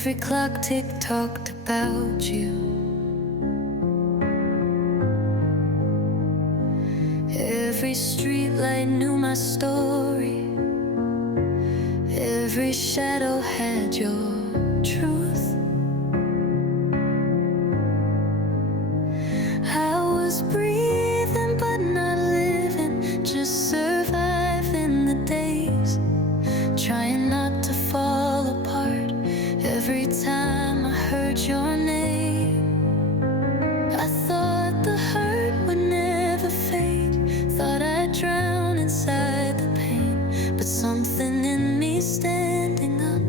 Every clock tick-tocked about you. Every streetlight knew my story. Every shadow had your truth. I was breathing but not living, just surviving the days, trying not to fall apart. Every time I heard your name, I thought the hurt would never fade, thought I'd drown inside the pain. But something in me standing up,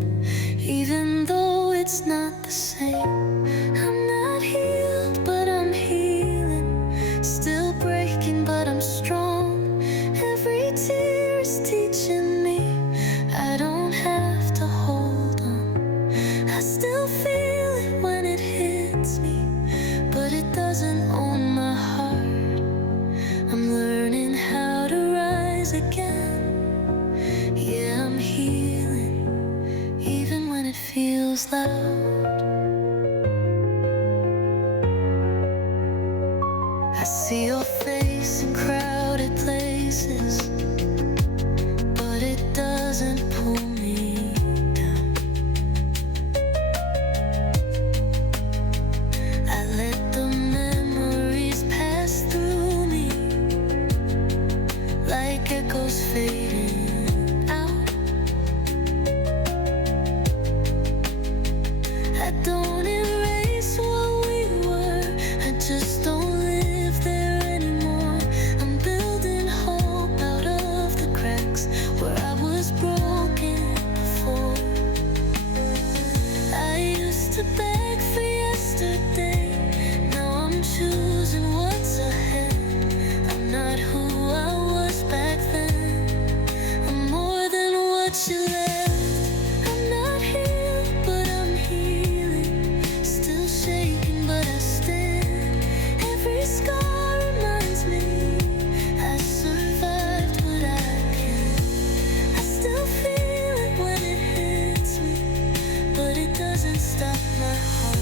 even though it's not the same. I'm not healed, but I'm healing, still breaking, but I'm strong. Every tear is teaching me I don't have to hold on. I still feel it when it hits me, but it doesn't own my heart. I'm learning how to rise again. Yeah, I'm healing, even when it feels loud. I see your face in crowded places, but it doesn't pull me down. I let the memories pass through me like echoes fading out. I don't erase what we were, I just don't live there anymore. I'm building hope out of the cracks where I was broken before. I used to beg for yesterday, now I'm choosing what's ahead. I'm not who I was back then, I'm more than what you left. I'm not healed, but I'm healing, still shaking, but I stand. Every scar reminds me I survived what I can. I still feel it when it hits me, but it doesn't stop my heart.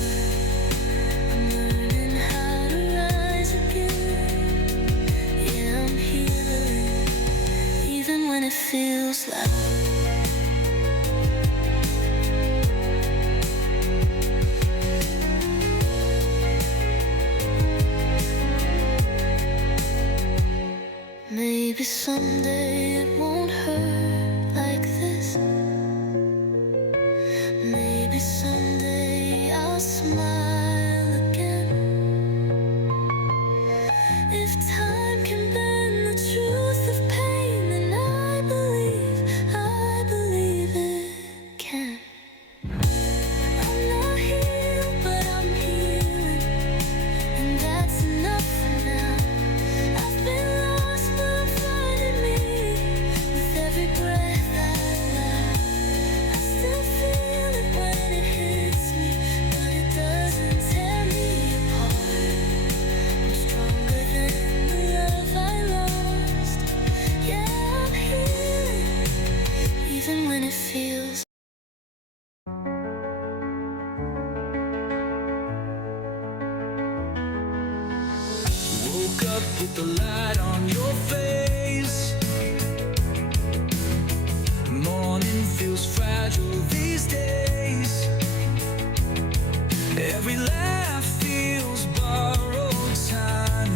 I'm learning how to rise again. Yeah, I'm healing, even when it feels loud. Maybe someday it won't hurt like this. Maybe someday I'll smile again. If time can bend the truth of pain, then I believe it can. I'm not healed, but I'm healing, and that's enough for now. I've been lost, but I'm finding me with every breath I allow. I still feel it when it hits me, but it doesn't tear me apart. I'm stronger than the love I lost. Yeah, I'm healing, even when it feels. Woke up with the light on your face. Morning feels fragile these days. Every laugh feels borrowed time,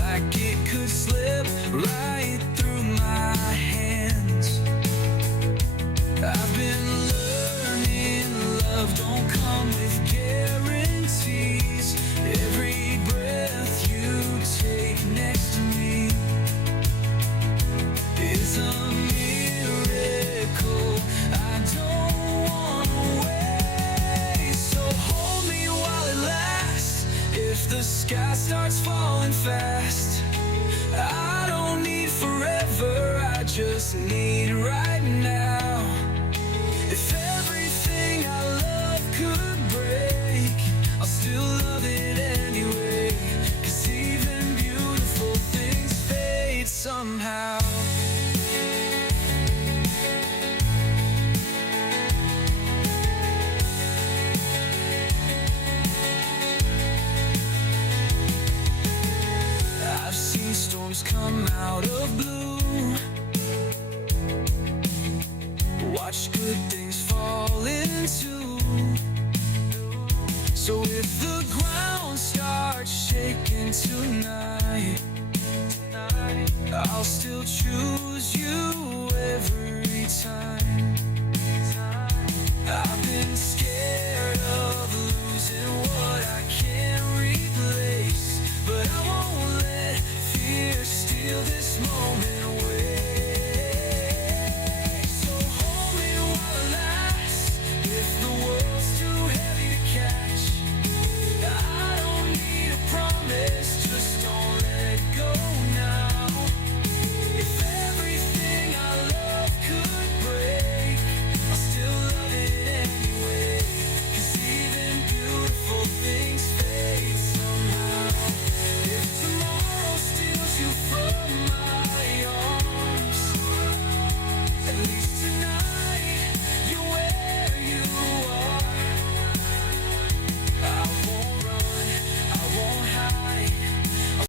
like it could slip right through my hands. I've been learning love don't come with guarantees. Every breath you take next to me is a miracle I don't wanna waste. So hold me while it lasts. If the sky starts falling fast, I don't need forever, I just need right now. If everything I love could break, I'll still love it anyway. 'Cause even beautiful things fade somehow. I'll still choose you every time.